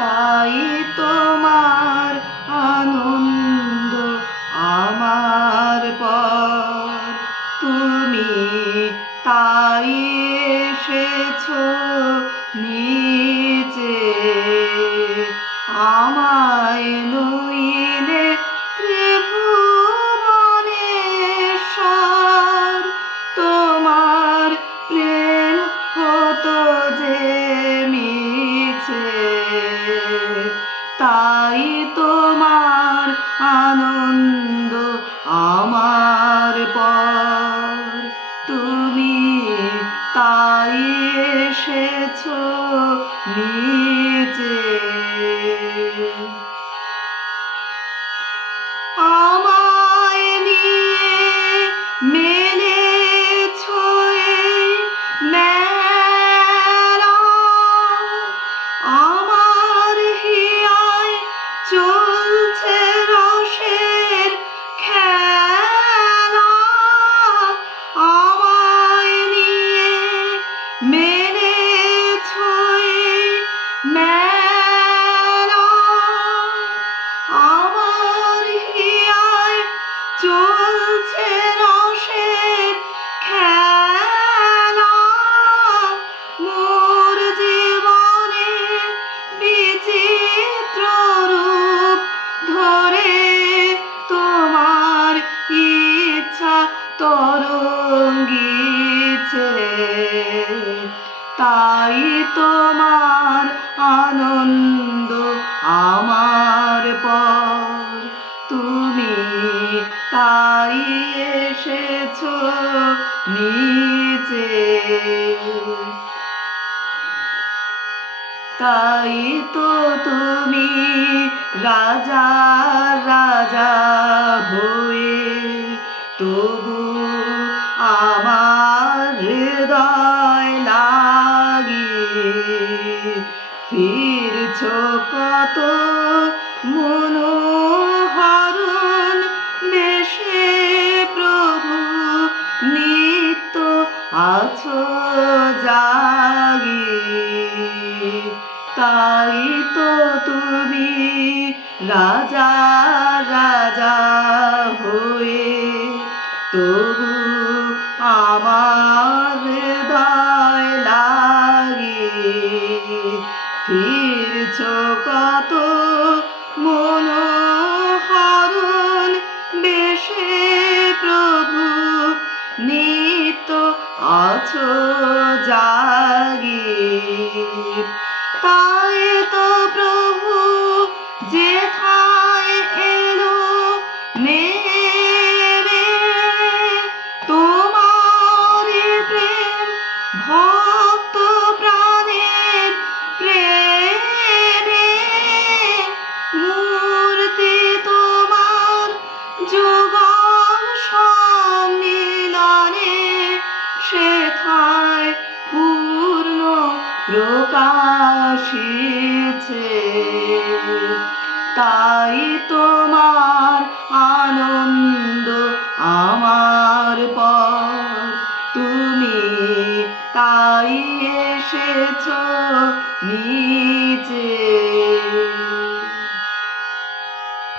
তাই তোমার আনন্দ আমার পর, তুমি তাই এসেছো নিচে। আমায় নইলে ত্রিভুবনেশ্বর, তোমার প্রেম হতো যে মিছে। তাই তোমার আনন্দ আমার পর, তুমি তাই এসেছো নিচে। আমায় নিয়ে মেলেছো এই মেলা, আমার হিয়ায় চলছে রসের খেলা। আমায় নিয়ে মেলেছো এই মেলা, আমার হিয়ায় চলছে রসের খেলা। মোর জীবনে বিচিত্র রূপ ধরে তোমার ইচ্ছা তরঙ্গিছে। তাই তোমার আনন্দ আমার পর, তুমি তাই এসেছো নিচে। তাই তো তুমি রাজা রাজা হয়ে তবু আমার হৃদয় লাগিয়ে ফিরছো কত মনোহরণ বেশে প্রভু, নিত্য আছো জাগিয়ে। তাই তো তুমি রাজা রাজা হয়ে তবু আমার হৃদয় লাগিয়ে ফিরছো কত মনোহরণ বেশে প্রভু, নিত্য আছো জাগিয়ে। তাই তো প্রভু যেথায় এলো নেমে, তোমার প্রেম ভক্ত প্রাণের প্রেমে। মূর্তি তোমার যুগল সম্মিলনে, সেথায় পূর্ণ প্রকাশিছে। তাই তোমার আনন্দ আমার পর, তুমি তাই এসেছো নিচে।